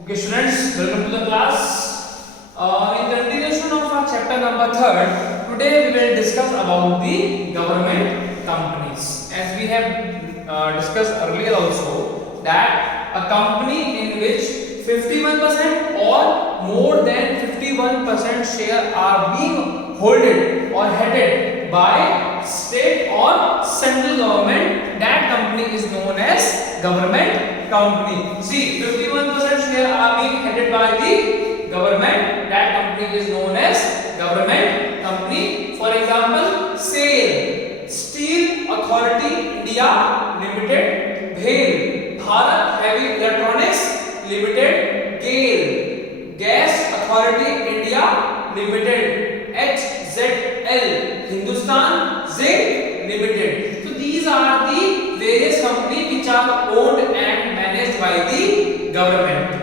Okay, students, welcome to the class. In continuation of our chapter number 3rd, today we will discuss about the government companies. As we have discussed earlier also, that a company in which 51% or more than 51% share are being holded or headed by state or central government, that company is known as government company. See, 51% share are being headed by the government, that company is known as government company. For example, SAIL, Steel Authority India Limited, BHEL, Bharat Heavy Electronics Limited, GAIL, Gas Authority India Limited, HZL, Hindustan Zinc Limited. So these are the various companies which are owned and managed by the government.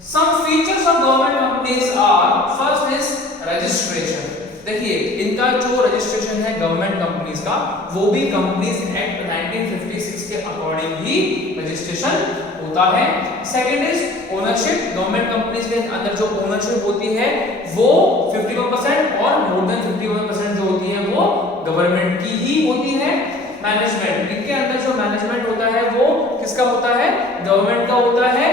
Some features of government companies are, first is registration. देखिए इनका जो registration है government companies का, वो भी companies act 1956 के according ही registration होता है. Second is ownership. Government companies के अंदर जो ओनरशिप होती है वो 51% और मोर देन 51% जो होती है वो गवर्नमेंट की ही होती है. मैनेजमेंट, इनके अंदर जो मैनेजमेंट होता है वो किसका होता है? गवर्नमेंट का होता है,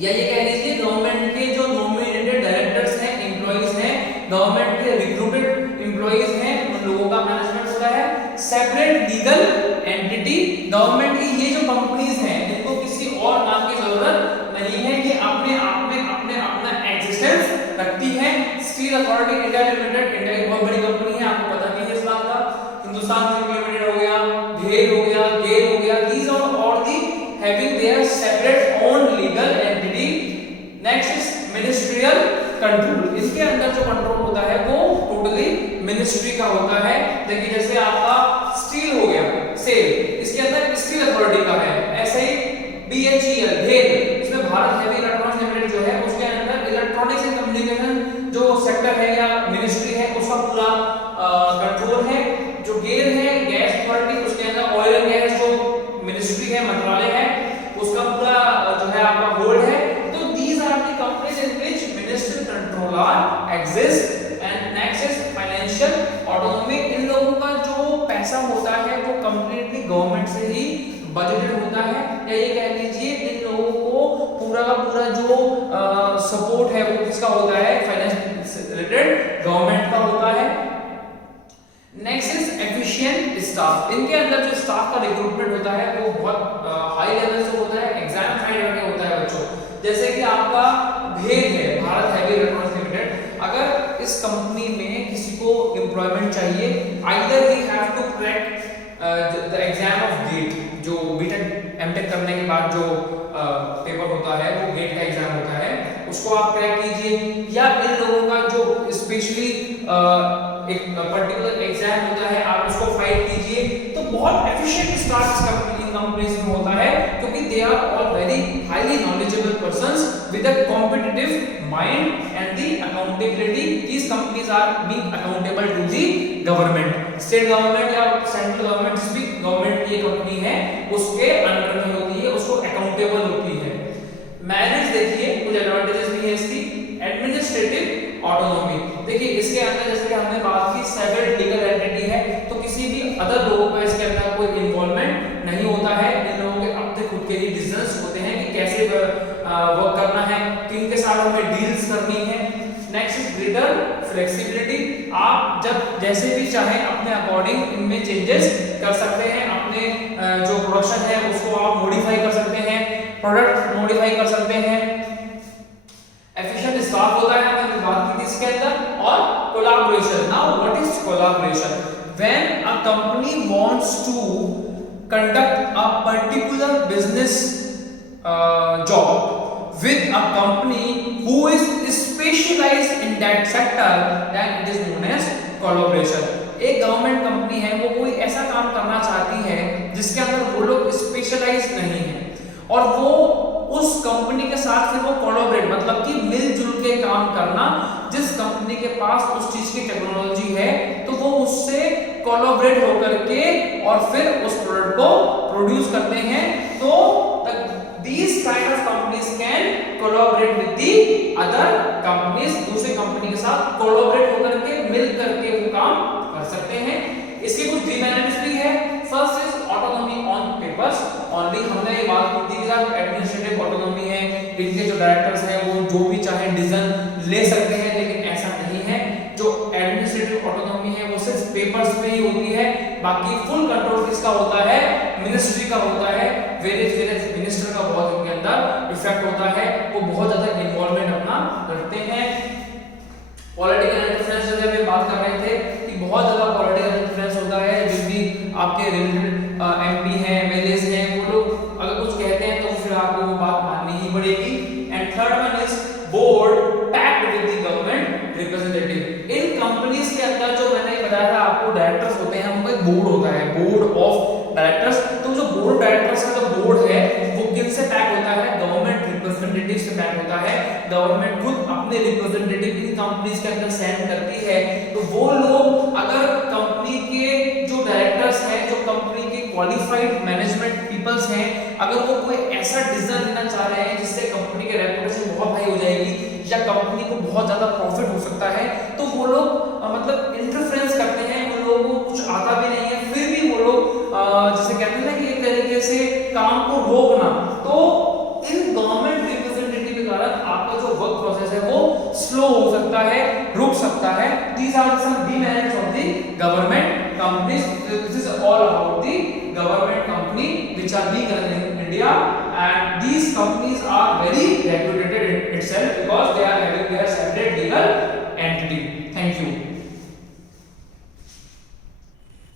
या ये कह लीजिए गवर्नमेंट के जो नॉमिनेटेड डायरेक्टर्स हैं, एम्प्लॉइज हैं, गवर्नमेंट के रिक्रूटेड एम्प्लॉइज हैं, उन लोगों का मैनेजमेंट होता है. Separate legal entity. गवर्नमेंट की ये जो कंपनीज हैं इनको किसी और नाम की जरूरत नहीं है, कि अपने आप में अपना एग्जिस्टेंस रखती है. Steel authority India limited, India की बहुत बड़ी कंपनी है, आपको पता नहीं है इस बात का. हिंदुस्तान जिंक लिमिटेड हो गया, BHEL हो गया, GAIL हो गया, these are all the having their separate own legal entity. Next is ministerial control. इसके अंदर जो कंट्रोल होता है वो टोटली मिनिस्ट्री का होता है. देखिए जैसे आपका स्टील हो गया, सेल, इसके अंदर स्टील अथॉरिटी का है. ऐसे ही BHEL, BHEL, इसमें भारत हेवी इलेक्ट्रॉनिक्स लिमिटेड जो है उसके अंदर इलेक्ट्रॉनिक्स एंड कम्युनिकेशन जो सेक्टर है या मिनिस्ट्री है उसका पूरा कंट्रोल है. जो GAIL है, गैस अथॉरिटी, उसके अंदर ऑयल एंड गैस जो मिनिस्ट्री है, मंत्रालय है, उसका पूरा जो है आपका होल्ड है. तो these are the companies in which ministerial control are exist. And next is financial autonomy. इन लोगों का जो पैसा होता है वो कंप्लीटली गवर्नमेंट से ही बजटेड होता है, या ये कह लीजिए इन लोगों को पूरा का पूरा जो सपोर्ट है वो किसका होता है? फाइनेंस से रिलेटेड गवर्नमेंट का होता है. Next is efficient staff. इनके अंदर जो स्टाफ का रिक्रूटमेंट होता है वो बहुत हाई लेवल से होता है, एग्जाम फाइल करके होता है बच्चों. जैसे कि आपका BHEL है, भारत हेवी इलेक्ट्रॉनिक्स लिमिटेड, अगर इस कंपनी में किसी को एम्प्लॉयमेंट चाहिए, either he have to crack the exam of GATE, जो बीटेक एमटेक करने के बाद जो पेपर होता है वो गेट का एग्जाम होता है, उसको आप क्रैक कीजिए. या इन लोगों का जो स्पेशली एक पर्टिकुलर एग्जाम होता है आप उसको फाइट कीजिए. तो बहुत एफिशिएंट स्टाफ इस कंपनीज में होता है, क्योंकि they are all very highly knowledgeable persons with a competitive mind and the accountability. These companies are being accountable to the government. State government या सेंट्रल गवर्नमेंट, जिस भी गवर्नमेंट की कंपनी है उसके अंडर में होती है, उसको अकाउंटेबल होती है. मैनेज, देखिए कुछ एडवांटेजेस भी है इसकी. Administrative autonomy. देखिए इसके अंदर जैसे कि हमने बात की सेपरेट लीगल एंटिटी है, तो किसी भी अदर लोगों का इसके अंदर कोई इन्वॉल्वमेंट नहीं होता है. इन लोगों के अपने खुद के ही डिसीजंस होते हैं कि कैसे वर्क करना है, किन के साथ हमें डील्स करनी है. Next is greater flexibility. आप जब जैसे भी चाहें अपने अकॉर्डिंग इनमें चेंजेस कर सकते हैं. अपने जो प्रोडक्शन है उसको आप मॉडिफाई कर सकते हैं, प्रोडक्ट मॉडिफाई कर सकते हैं. एफिशिएंट स्टाफ होता है, हमने बात की थी इसके अंदर. और collaboration. Now what is collaboration? When a company wants to conduct a particular business job with a company who is specialized in that sector, then it is known as collaboration. एक गवर्नमेंट कंपनी है, वो कोई ऐसा काम करना चाहती है जिसके अंदर वो लोग स्पेशलाइज नहीं है, और वो उस कंपनी के साथ फिर वो कोलैबोरेट, मतलब कि मिलजुल के काम करना. जिस कंपनी के पास उस चीज की टेक्नोलॉजी है तो वो उससे कोलैबोरेट होकर के और फिर उस प्रोडक्ट को प्रोड्यूस करते हैं. तो these kind of companies can collaborate with the other companies, दूसरी कंपनी के साथ कोलैबोरेट होकर के मिल करके वो काम कर सकते हैं। इसके कुछ डिमेरिट्स भी है। First is autonomy on papers only. हमने ये बात की थी कि एडमिनिस्ट्रेटिव ऑटोनॉमी है, इनके जो डायरेक्टर्स हैं वो जो भी चाहे डिसीजन ले सकते हैं, लेकिन ऐसा नहीं है। जो एडमिनिस्ट्रेटिव ऑटोनॉमी है वो सिर्फ पेपर्स में ही होती है, बाकी फुल कंट्रोल किसका होता है? मिनिस्ट्री का होता है। वेरियस मिनिस्टर का बहुत इनके अंदर इफेक्ट होता है, वो बहुत ज्यादा इन्वॉल्वमेंट अपना करते हैं। पॉलिटिकल इंटरफेरेंस जैसे हम बात कर रहे थे कि बहुत ज्यादा पॉलिटिकल इंटरफेरेंस होता है, जो भी आपके रिलेटेड एमपी हैं, एमएलएस हैं, वो लोग अगर कुछ कहते हैं तो फिर आपको वो बात माननी ही पड़ेगी। And third one is board packed with the government representative. In companies के अंदर जो मैंने बताया था आपको, डायरेक्टर्स होते हैं, उनका एक बोर्ड होता है, बोर्ड ऑफ डायरेक्टर्स। तो जो बोर्ड डायरेक्टर्स का जो बोर्ड है वो किनसे पैक होता है? गवर्नमेंट रिप्रेजेंटेटिव से पैक होता है। गवर्नमेंट खुद अपने रिप्रेजेंटेटिव इन कंपनीज के अंदर सेंड करती है। तो वो लोग अगर कंपनी के जो डायरेक्टर्स हैं, जो कंपनी के क्वालिफाइड मैनेजमेंट पीपल्स हैं, अगर वो कोई ऐसा डिसीजन लेना चाह रहे हैं जिससे कंपनी के रेपुटेशन बहुत हाई हो जाएगी या कंपनी को बहुत ज्यादा प्रॉफिट हो सकता है, तो वो लोग मतलब इंटरफेरेंस करते हैं। उन लोगों को कुछ आता भी नहीं है, फिर भी वो लोग जैसे कहते हैं ना कि एक तरीके से काम को रोकना। तो इन गवर्नमेंट रिप्रेजेंटेटिव के कारण आपका जो वर्क प्रोसेस है वो स्लो हो सकता है, रुक सकता है। These are some demerits of the government companies. This is all about the government company which are legal in India, and these companies are very regulated itself because they are having their separate legal